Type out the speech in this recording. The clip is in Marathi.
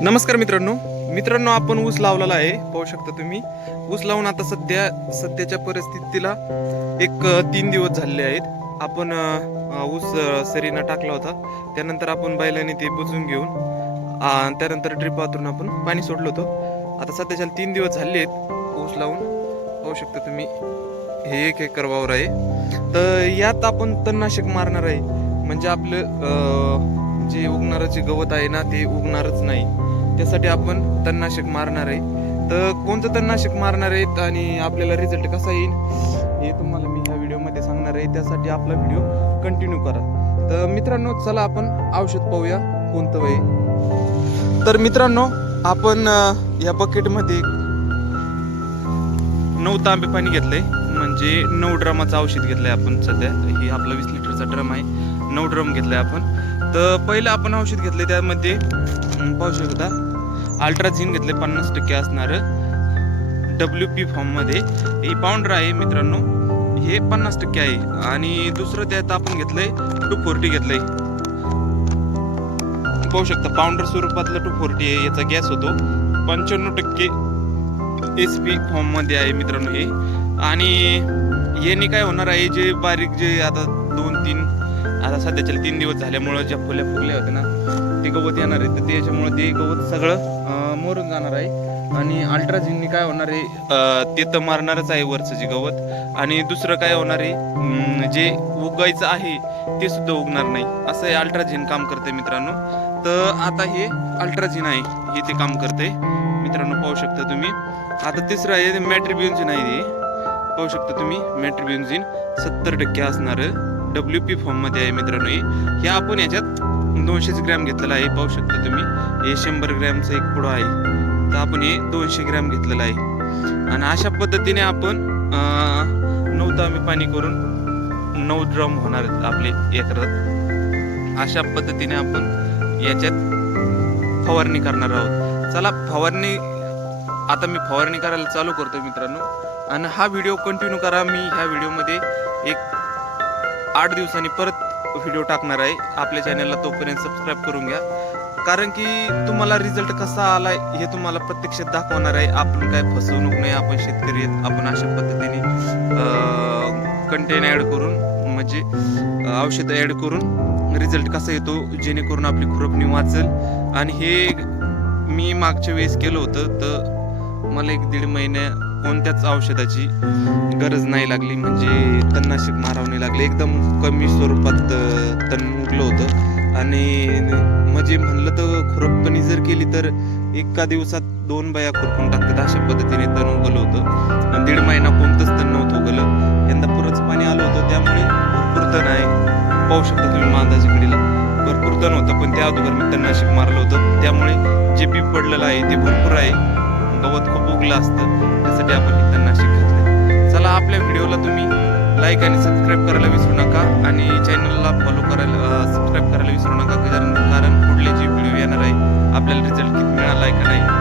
नमस्कार मित्रांनो. मित्रांनो आपण ऊस लावलेला आहे. पाहू शकता तुम्ही. ऊस लावून आता सध्या सध्याच्या परिस्थितीला एक तीन दिवस झालेले आहेत. आपण ऊस सरीनं टाकला होता. त्यानंतर आपण बैलाने ते बुजून घेऊन त्यानंतर ड्रिप वातरून आपण पाणी सोडलं होतं. आता सध्याच्या तीन दिवस झाले आहेत ऊस लावून. पाहू शकता तुम्ही हे एक एकर वावर आहे. तर यात आपण तणनाशक मारणार आहे. म्हणजे आपलं जे उगणारं जे गवत आहे ना ते उगणारच नाही. त्यासाठी आपण तणनाशक मारणार आहे. तर कोणतं तणनाशक मारणार आहेत आणि आपल्याला रिझल्ट कसा येईल हे तुम्हाला मी ह्या व्हिडिओमध्ये सांगणार आहे. त्यासाठी आपला व्हिडिओ कंटिन्यू करा. तर मित्रांनो चला आपण औषध पाहूया कोणतं वय तर मित्रांनो आपण या बकेटमध्ये नऊ तांबे पाणी घेतलंय. म्हणजे नऊ ड्रमाचं औषध घेतलंय आपण सध्या. ही आपला वीस लिटरचा ड्रम आहे. नऊ ड्रम घेतलाय आपण. तर पहिलं आपण औषध घेतलं त्यामध्ये पाहू शकता. अल्ट्राझिन घेतले पन्नास टक्के असणारं डब्ल्यू पी फॉर्ममध्ये ही पाऊंडर आहे मित्रांनो. हे पन्नास टक्के आहे. आणि दुसरं त्यात आपण घेतलंय टू फोर्टी घेतलंय. पाहू शकता पाऊंडर स्वरूपातलं टू फोर्टी आहे. याचा गॅस होतो. पंच्याण्णव टक्के एस पी फॉर्ममध्ये आहे मित्रांनो हे. आणि याने काय होणार आहे जे बारीक जे आता दोन तीन आता सध्याच्या तीन दिवस झाल्यामुळं ज्या फुल्या फुगल्या होत्या ना ते गवत येणार आहे तर त्याच्यामुळे ते गवत सगळं मोरून मरून जाणार आहे. आणि अल्ट्राझिनने काय होणार आहे? ते तर मारणारच आहे वरचं जे गवत. आणि दुसरं काय होणार आहे? जे उगायचं आहे ते सुद्धा उगणार नाही. असं हे अल्ट्राझिन काम करते मित्रांनो. तर आता हे अल्ट्राझिन आहे. हे ते काम करते मित्रांनो पाहू शकता तुम्ही. आता तिसरं आहे मॅट्रिब्युनझिन आहे हे. पाहू शकता तुम्ही मॅट्रिब्युनझिन सत्तर टक्के असणारं. डब्ल्यू पी फॉर्ममध्ये आहे मित्रांनो हे. ह्या आपण याच्यात दोनशेच ग्रॅम घेतलेलं आहे. पाहू शकता तुम्ही. हे शंभर ग्रॅमचं एक पुढं आहे. तर आपण हे दोनशे ग्रॅम घेतलेलं आहे. आणि अशा पद्धतीने आपण नऊ तामी पाणी करून नऊ ड्रम होणार आहेत आपले एकरात. अशा पद्धतीने आपण याच्यात फवारणी करणार आहोत. चला फवारणी आता मी फवारणी करायला चालू करतो मित्रांनो. आणि हा व्हिडिओ कंटिन्यू करा. मी ह्या व्हिडिओमध्ये एक आठ दिवसांनी परत व्हिडिओ टाकणार आहे. आपल्या चॅनलला तोपर्यंत सबस्क्राईब करून घ्या. कारण की तुम्हाला रिझल्ट कसा आलाय हे तुम्हाला प्रत्यक्षात दाखवणार आहे. आपण काय फसवणूक नाही आपण शेतकरी आहेत. आपण अशा पद्धतीने कंटेन ॲड करून म्हणजे औषधं ॲड करून रिझल्ट कसा येतो जेणेकरून आपली खुरपणी वाचेल. आणि हे मी मागच्या वेळेस केलं होतं तर मला एक दीड महिन्या कोणत्याच औषधाची गरज नाही लागली. म्हणजे तणनाशक मारावं नाही लागले. एकदम कमी स्वरूपात तण उगलं होतं. आणि म्हणजे म्हणलं तर खुरपणी जर केली तर एका दिवसात दोन बाया खुरपून टाकतात. अशा पद्धतीने तण उगलं होतं. आणि दीड महिना कोणतंच तण नव्हतं उगलं यंदा पुरंच पाणी आलं होतं. त्यामुळे भरपूर तण आहे. पाहू शकता तुम्ही मांदाच्या कडीला. भरपूर तण होतं. पण त्या अगोदर मी तणनाशक मारलं होतं. त्यामुळे जे पीक पडलेलं आहे ते भरपूर आहे. गवत खूप उगलं असतं त्यासाठी आपण त्यांना तणनाशक घेतलं चला आपल्या व्हिडिओला तुम्ही लाईक आणि सबस्क्राईब करायला विसरू नका आणि चॅनलला फॉलो करायला सबस्क्राईब करायला विसरू नका कारण कारण पुढले जे व्हिडिओ येणार आहे आपल्याला रिझल्ट किती मिळाला आहे का नाही